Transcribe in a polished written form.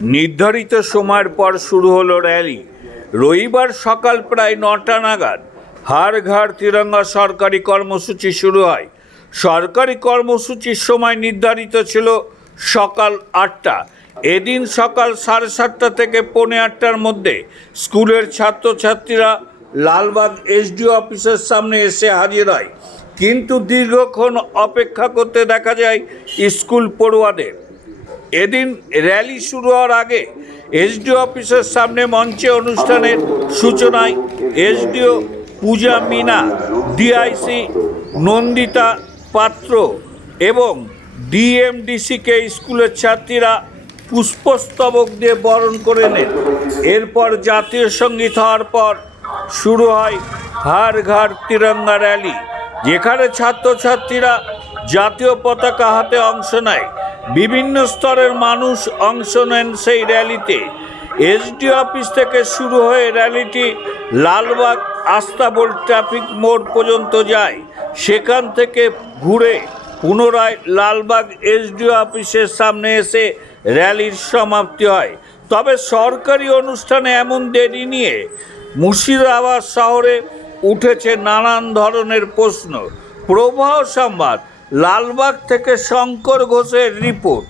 নির্ধারিত সময়ের পর শুরু হলো র্যালি। রবিবার সকাল প্রায় 9টা নাগাদ হর ঘর তিরঙ্গা সরকারি কর্মসূচি শুরু হয়। সরকারি কর্মসূচির সময় নির্ধারিত ছিল সকাল 8টা। এদিন সকাল 7:30 থেকে 7:45-র মধ্যে স্কুলের ছাত্রছাত্রীরা লালবাগ এসডিও অফিসের সামনে এসে হাজির হয়, কিন্তু দীর্ঘক্ষণ অপেক্ষা করতে দেখা যায় স্কুল পড়ুয়াদের। এদিন র্যালি শুরু হওয়ার আগে এসডিও অফিসের সামনে মঞ্চে অনুষ্ঠানের সূচনায় এসডিও পূজা মিনা, ডিআইসি নন্দিতা পাত্র এবং ডিএমডিসিকে স্কুলের ছাত্রীরা পুষ্পস্তবক দিয়ে বরণ করে নেন। এরপর জাতীয় সঙ্গীত হওয়ার পর শুরু হয় হর ঘর তিরঙ্গা র্যালি, যেখানে ছাত্রছাত্রীরা জাতীয় পতাকা হাতে অংশ নেয়। বিভিন্ন স্তরের মানুষ অংশ নেন সেই র্যালিতে। এসডিও অফিস থেকে শুরু হয়ে র্যালিটি লালবাগ আস্তাবল ট্রাফিক মোড় পর্যন্ত যায়। সেখান থেকে ঘুরে পুনরায় লালবাগ এসডিও অফিসের সামনে এসে র্যালির সমাপ্তি হয়। তবে সরকারি অনুষ্ঠানে এমন দেরি নিয়ে মুর্শিদাবাদ শহরে উঠেছে নানান ধরনের প্রশ্ন। প্রবাহ সংবাদ, লালবাগ থেকে শঙ্কর ঘোষের রিপোর্ট।